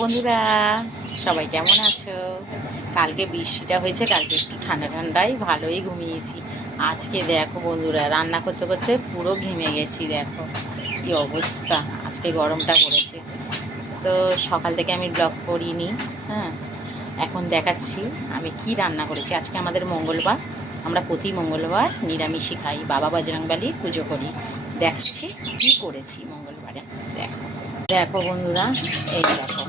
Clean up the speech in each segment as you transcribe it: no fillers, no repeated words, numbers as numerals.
বন্ধুরা, সবাই কেমন আছো? কালকে বৃষ্টিটা হয়েছে, কালকে একটু ঠান্ডা ঠান্ডায় ভালোই ঘুমিয়েছি। আজকে দেখো বন্ধুরা, রান্না করতে করতে পুরো ঘেমে গেছি। দেখো কি অবস্থা, আজকে গরমটা পড়েছে। তো সকাল থেকে আমি ব্লগ করিনি। হ্যাঁ, এখন দেখাচ্ছি আমি কি রান্না করেছি। আজকে আমাদের মঙ্গলবার, আমরা প্রতি মঙ্গলবার নিরামিষই খাই, বাবা বজরংবলী পুজো করি। দেখাচ্ছি কি করেছি মঙ্গলবারে। দেখো দেখো বন্ধুরা, এই দেখো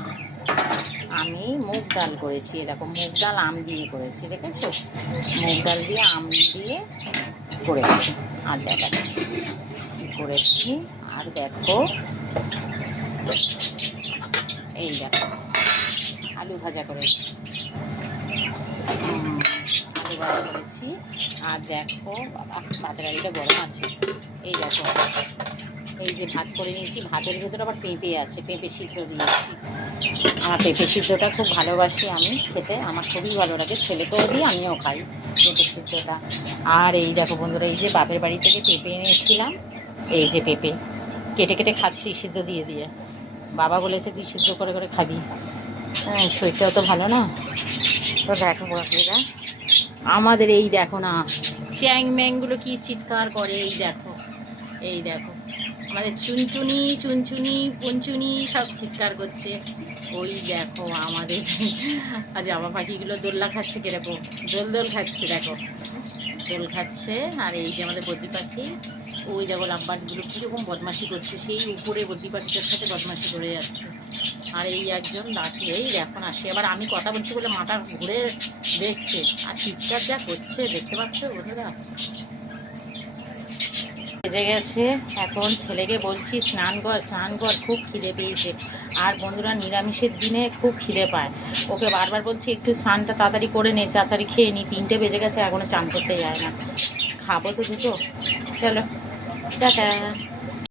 আমি মুগ ডাল করেছি। দেখো মুগ ডাল আম দিয়ে করেছি, দেখেছো? মুগ ডাল দিয়ে আম দিয়ে করেছি। আর দেখাচ্ছি কি করেছি। আর দেখো, এই দেখো আলু ভাজা করেছি। আলু ভাজা করেছি। আর দেখো বাবা, ভাতের আলুটা গরম আছে। এই দেখো, এই যে ভাত করে নিয়েছি, ভাতের ভেতরে আবার পেঁপে আছে, পেঁপে সিদ্ধ দিয়েছি। আমার পেঁপে সিদ্ধটা খুব ভালোবাসি আমি খেতে, আমার খুবই ভালো লাগে, ছেলেকেও দিই, আমিও খাই পেঁপে সিদ্ধটা। আর এই দেখো বন্ধুরা, এই যে বাপের বাড়ি থেকে পেঁপে এনেছিলাম, এই যে পেঁপে কেটে কেটে খাচ্ছি সিদ্ধ দিয়ে দিয়ে। বাবা বলেছে তুই সিদ্ধ করে করে খাবি। হ্যাঁ, শরীরটাও তো ভালো না। তো দেখো বন্ধুরা, আমাদের এই দেখো না, চ্যাং ম্যাংগুলো কি চিৎকার করে। এই দেখো, এই দেখো আমাদের চুনচুনি চুনচুনি পুনচুনি সব চিৎকার করছে। ওই দেখো আমাদের জামা পাখিগুলো দোল্লা খাচ্ছে, কিরকম দোল দোল খাচ্ছে। দেখো দোল খাচ্ছে। আর এই যে আমাদের বদ্রি পাখি, ওই দেখো লাভবার্ডগুলো কীরকম বদমাশি করছে, সেই উপরে বদ্রি পাখিটার সাথে বদমাশি করে যাচ্ছে। আর এই একজন দাঁড়িয়ে এই এখন আসে, আবার আমি কথা বলছি বলে মাথা ঘুরে দেখছে, আর চিৎকার যা করছে দেখতে পাচ্ছ বন্ধুরা। বেজে গেছে, এখন ছেলেকে বলছি স্নান কর স্নান কর, খুব খিদে পেয়েছে। আর বন্ধুরা, নিরামিষের দিনে খুব খিদে পায়, ওকে বারবার বলছি একটু স্নানটা তাড়াতাড়ি করে নে, তাড়াতাড়ি খেয়ে নি। 3টে বেজে গেছে, এখনও চান করতে যায় না। খাবো তো দুটো। চলো টাটা।